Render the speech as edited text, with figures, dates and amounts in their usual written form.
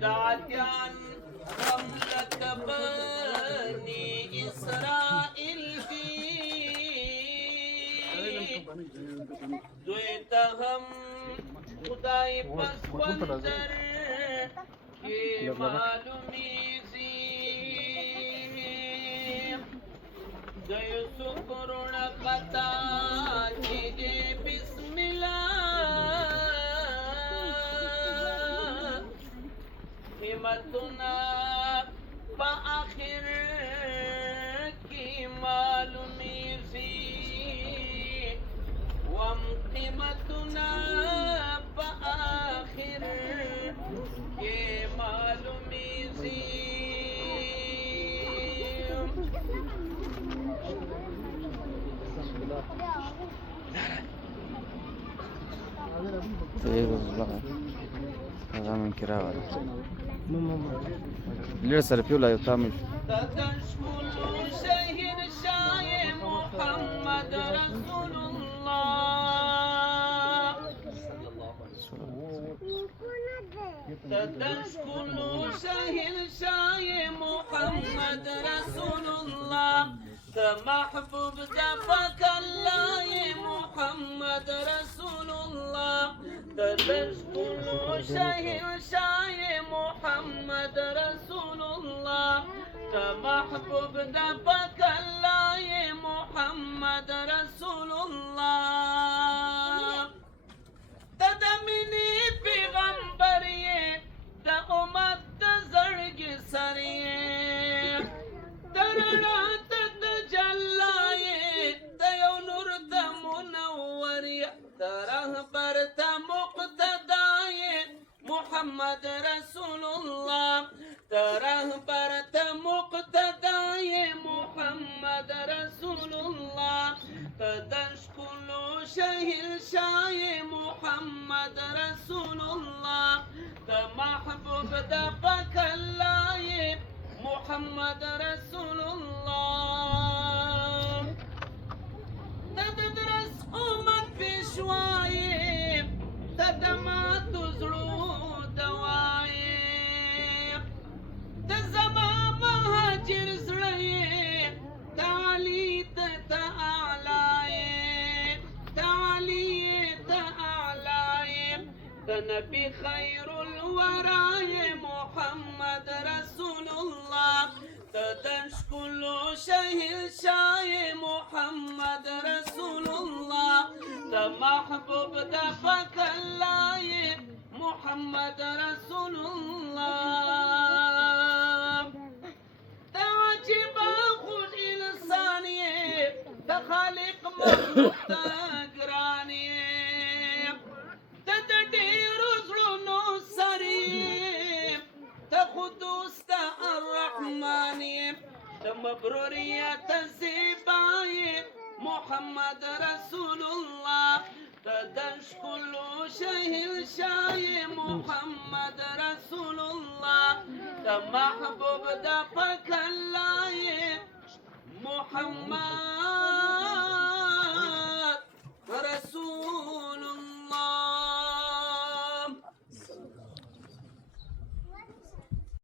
بدعتان رملة بني إسرائيل في دویتا هم خدای پس منظر کے معلومی زی دوی سکرون قطع کی بسم اللہ حمتنا پا آخر کی معلومی زی قیمتنا بآخر کے معلومی ليه سلفي ولا يطعمش تدشكل شهر شاي محمد رسول الله تدشكل شهر شاي محمد رسول الله محبوب دفك الله محمد رسول الله تدشكل شهر شاي محمد رسول الله محبوب دفك الله محمد رسول الله تدمني پیغمبریه د امت د زړګي سریه درنات د جلایه د یو نور د منوریه رهبر د مقتدای محمد رسول الله رهبر د مقتدای محمد رسول الله تدشكل شهر شاي محمد رسول الله محبوب دفك الله محمد رسول الله تدرس أمت في شوايب تدمات زرو دوايب تزما مهاجر زريب تعالي نبي خير الورى محمد رسول الله تدشكل شهر شاي محمد رسول الله محبوب دفك الله محمد رسول الله تعجب خود إنسانية تخالق مخلوق تقرانية تخدوس الرحماني مبرورية الزباي محمد رسول الله تدشكل شهر شاي محمد رسول الله محبوب دفك الله محمد